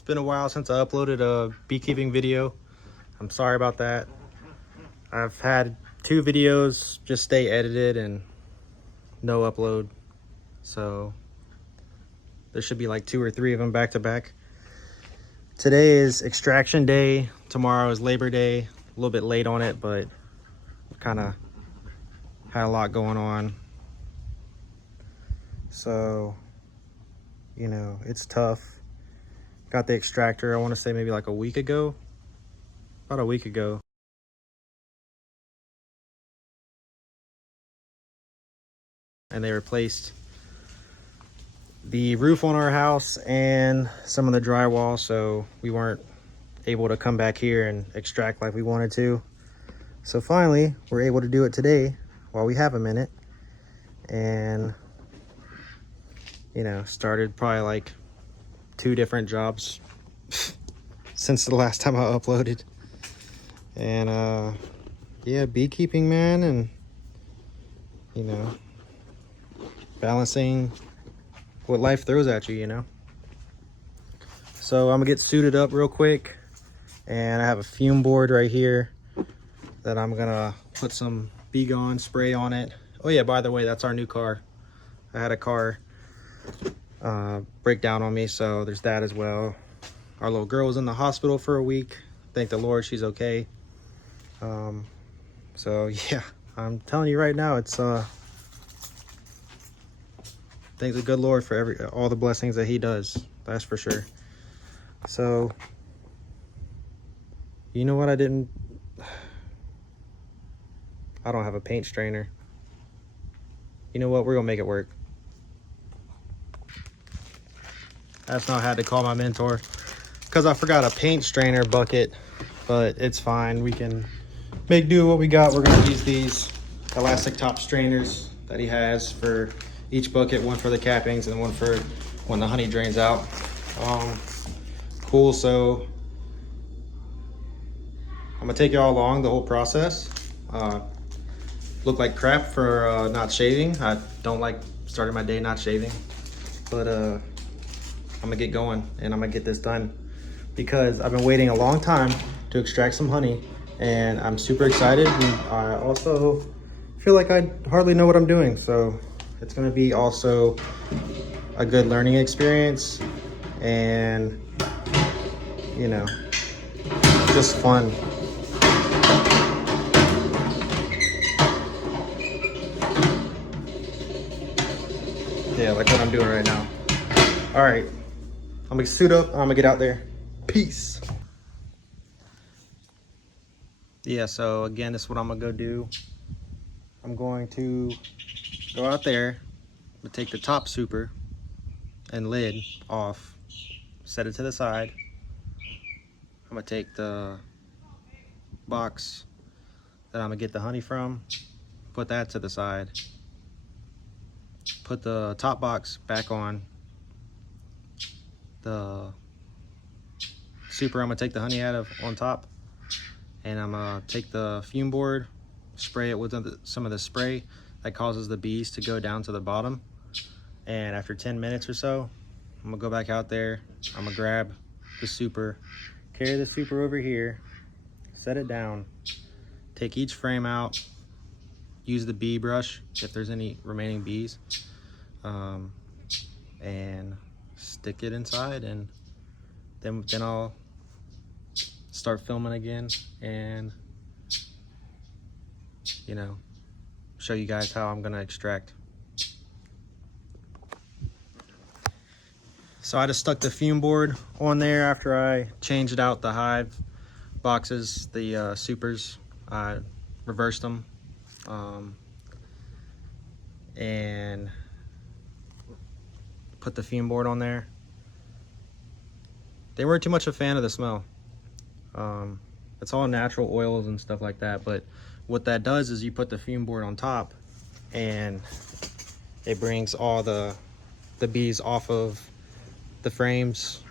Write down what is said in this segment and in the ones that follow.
It's been a while since I uploaded a beekeeping video. I'm sorry about that. I've had 2 videos just stay edited and no upload. So there should be like 2 or 3 of them back to back. Today is extraction day. Tomorrow is Labor Day. A little bit late on it, but kind of had a lot going on. So, you know, it's tough. Got the extractor, I want to say maybe like a week ago. About a week ago. And they replaced the roof on our house and some of the drywall, so we weren't able to come back here and extract like we wanted to. So finally, we're able to do it today while we have a minute. And, you know, started probably like 2 different jobs since the last time I uploaded. And yeah, beekeeping, man, and you know, balancing what life throws at you, you know. So I'm gonna get suited up real quick, and I have a fume board right here that I'm gonna put some Bee Gone spray on it. Oh yeah, by the way, that's our new car. I had a car break down on me, so there's that as well. Our little girl was in the hospital for a week. Thank the Lord she's okay. So yeah, I'm telling you right now, it's thank the good Lord for all the blessings that he does, that's for sure. So you know what, I don't have a paint strainer. You know what, we're gonna make it work. That's not had to call my mentor because I forgot a paint strainer bucket, but it's fine. We can make do what we got. We're gonna use these elastic top strainers that he has for each bucket, one for the cappings and one for when the honey drains out. Cool, so I'm gonna take y'all along the whole process. Look like crap for not shaving. I don't like starting my day not shaving, but I'm gonna get going and I'm gonna get this done because I've been waiting a long time to extract some honey, and I'm super excited. And I also feel like I hardly know what I'm doing, so it's gonna be also a good learning experience, and you know, just fun. Yeah, like what I'm doing right now. All right, I'm gonna suit up, I'm gonna get out there. Peace. Yeah, so again, this is what I'm gonna go do. I'm going to go out there, I'm gonna take the top super and lid off, set it to the side. I'm gonna take the box that I'm gonna get the honey from, put that to the side, put the top box back on the super I'm gonna take the honey out of on top, and I'm gonna take the fume board, spray it with some of the spray that causes the bees to go down to the bottom. And after 10 minutes or so, I'm gonna go back out there, I'm gonna grab the super, carry the super over here, set it down, take each frame out, use the bee brush if there's any remaining bees, and stick it inside, and then I'll start filming again and, you know, show you guys how I'm gonna extract. So I just stuck the fume board on there after I changed out the Hive boxes, the supers. I reversed them and put the fume board on there. They weren't too much a fan of the smell. It's all natural oils and stuff like that, but what that does is you put the fume board on top and it brings all the bees off of the frames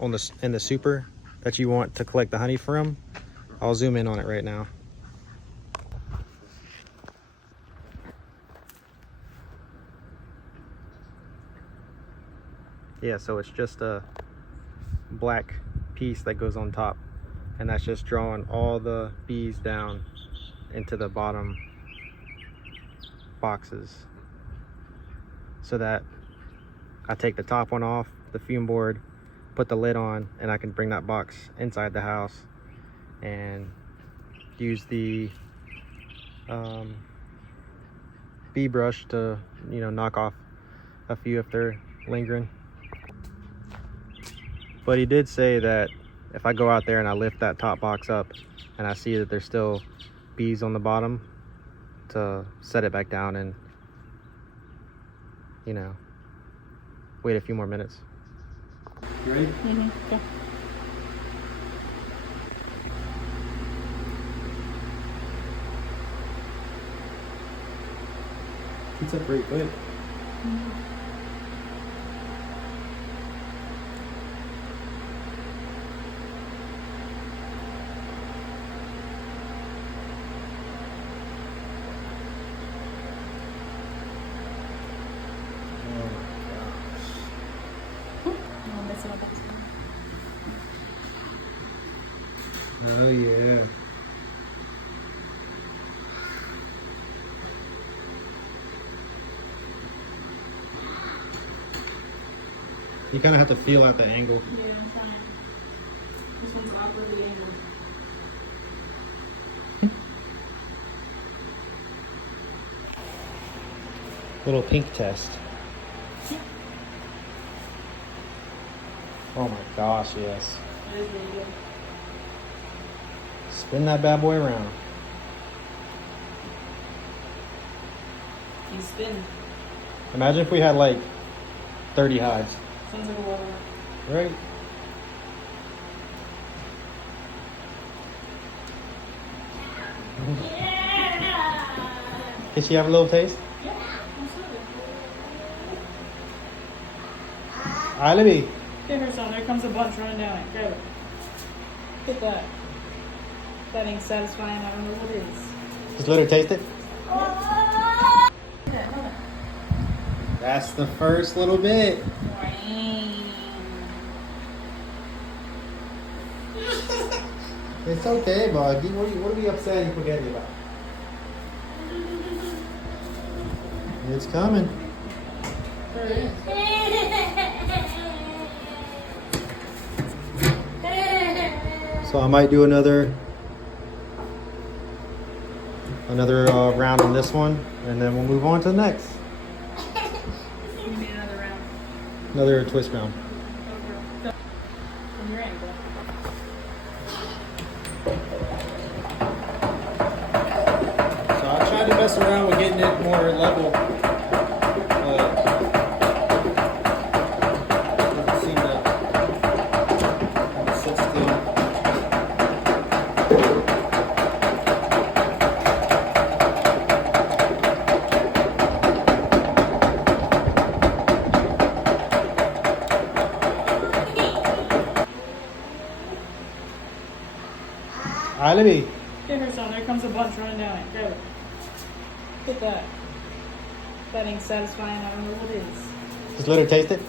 on in the super that you want to collect the honey from. I'll zoom in on it right now. Yeah, so it's just a black piece that goes on top, and that's just drawing all the bees down into the bottom boxes, so that I take the top one off the fume board, put the lid on, and I can bring that box inside the house and use the bee brush to, you know, knock off a few if they're lingering. But he did say that if I go out there and I lift that top box up and I see that there's still bees on the bottom, to set it back down and, you know, wait a few more minutes. You ready? Mm-hmm. Okay. Heats up pretty quick. Mm-hmm. Oh yeah. You kind of have to feel out the angle. Yeah, I'm trying. This one's awkwardly angled. Little pink test. Oh my gosh, yes. That is really good. Spin that bad boy around. You spin. Imagine if we had like 30 hives. Sounds like a lot of work. Right? Yeah! Can she have a little taste? Yeah, absolutely. Alright, let me. Get her some. There comes a bunch running down it. Grab it. Get that. That ain't satisfying. I don't know what is. Just let her taste it. Yeah, hold on. That's the first little bit. It's okay, Buggy. What are we upset and forgetting about? It's coming. So I might do another round on this one, and then we'll move on to the next. You need another round. Another twist round. Go. From your end, go. So I tried to mess around with getting it more level. Doesn't seem to sit still. Alright, let me. Get her some. There comes a bunch running down it. Grab it. Get that. That ain't satisfying. I don't know what is. Just let her taste it.